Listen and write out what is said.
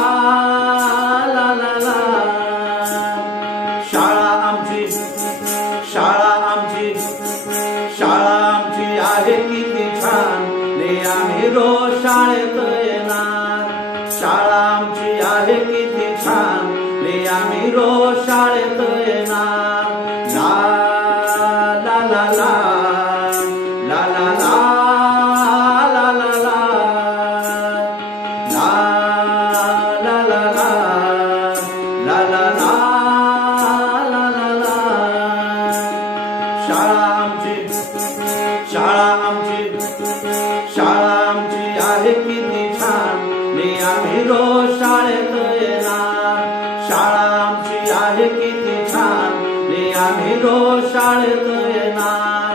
ला ला ला शाळा आमची शाळा आमची शाळा आमची आहे किती छान ने आम्ही रोज शाळेत येणार शाळा आमची आहे किती छान ने आम्ही रोज शाळेत येणार ला ला ला ला ला ला ला ला ला ला ला ला ला ला ला ला ला ला ला शाळा आमची शाळा आमची शाळा आमची आहे किती छान ने आम्ही रोज शाळेत येणार शाळा आमची आहे किती छान ने आम्ही रोज शाळेत येणार